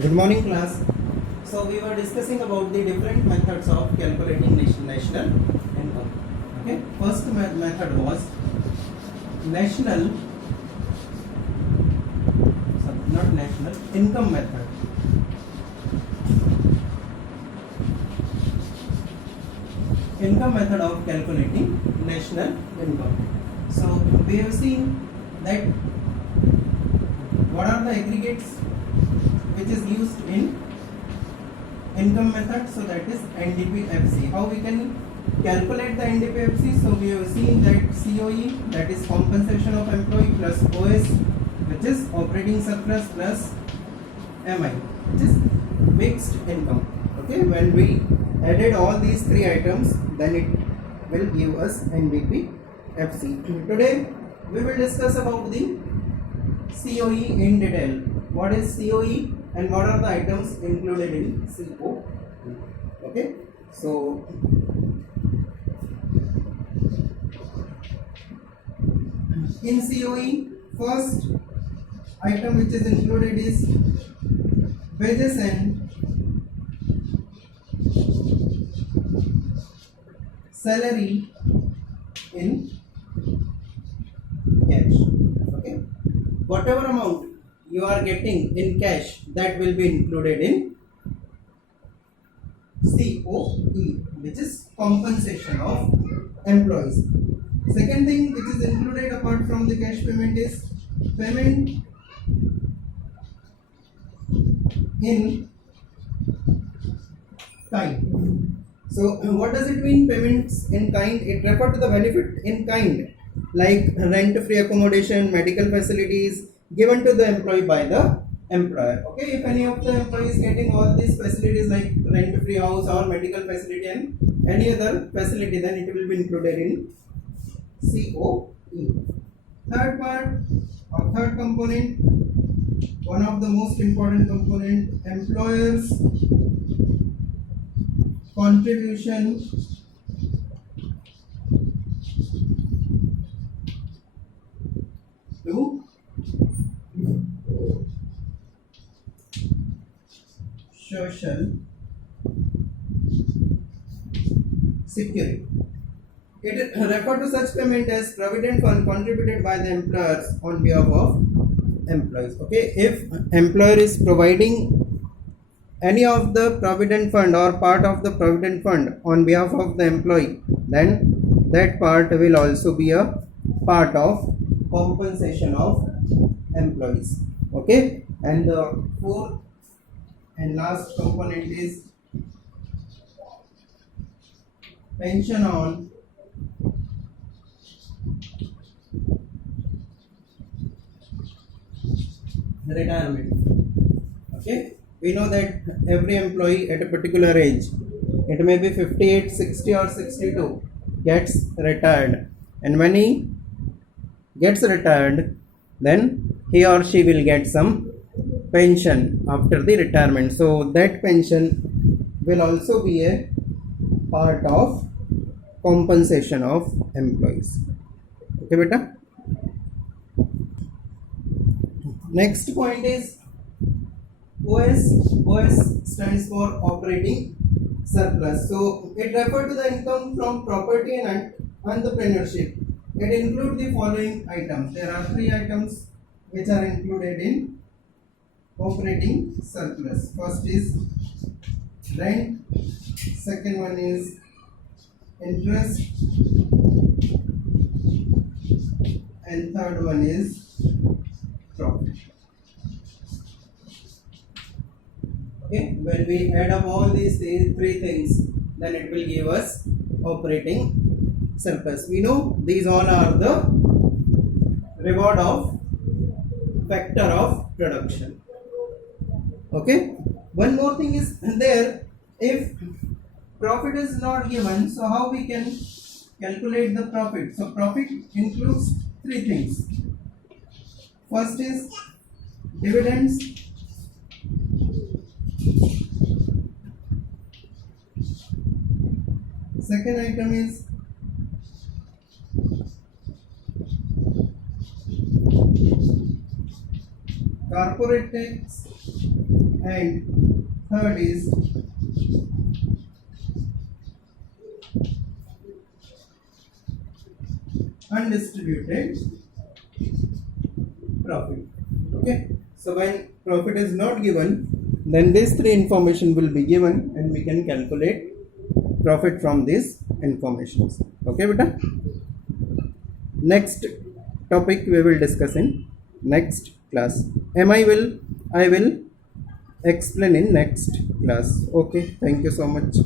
Good morning, class. So we were discussing about the different methods of calculating national income. Okay, first method was national, not national income method. Income method of calculating national income. So we have seen that what are the aggregates which is used in income method, so that is NDPFC. How we can calculate the NDPFC? So we have seen that COE, that is compensation of employee, plus OS, which is operating surplus, plus MI, which is mixed income. Okay, when we added all these three items, then it will give us NDPFC. Today we will discuss about the COE in detail. What is COE and what are the items included in COE? Okay, so in COE, first item which is included is wages and salary in cash. Okay, whatever amount you are getting in cash, that will be included in COE, which is compensation of employees. Second thing which is included apart from the cash payment is payment in kind. So what does it mean, payments in kind? It refers to the benefit in kind, like rent-free accommodation, medical facilities given to the employee by the employer. Okay, if any of the employees getting all these facilities like rent-free house or medical facility and any other facility, then it will be included in COE. Third part or third component, one of the most important component, employers contribution to social security. It refers to such payment as provident fund contributed by the employers on behalf of employees. Okay, if employer is providing any of the provident fund or part of the provident fund on behalf of the employee, then that part will also be a part of compensation of employees. Okay, and the fourth and last component is pension on retirement. Okay, we know that every employee at a particular age, it may be 58, 60 or 62, gets retired, and when he gets retired, then he or she will get some pension after the retirement. So that pension will also be a part of compensation of employees. Okay, beta. Next point is OS. OS stands for operating surplus. So it refers to the income from property and entrepreneurship. It includes the following items. There are three items which are included in operating surplus. First is rent. Second one is interest. And third one is profit. Okay, when we add up all these three things, then it will give us operating surplus. We know these all are the reward of factor of production. Okay, one more thing is there, if profit is not given, so how we can calculate the profit? So profit includes three things. First is dividends. Second item is corporate tax, and third is undistributed profit. Okay, so when profit is not given, then these three information will be given and we can calculate profit from these informations. Okay beta, next topic we will discuss in next class. I will explain in next class. Okay, thank you so much.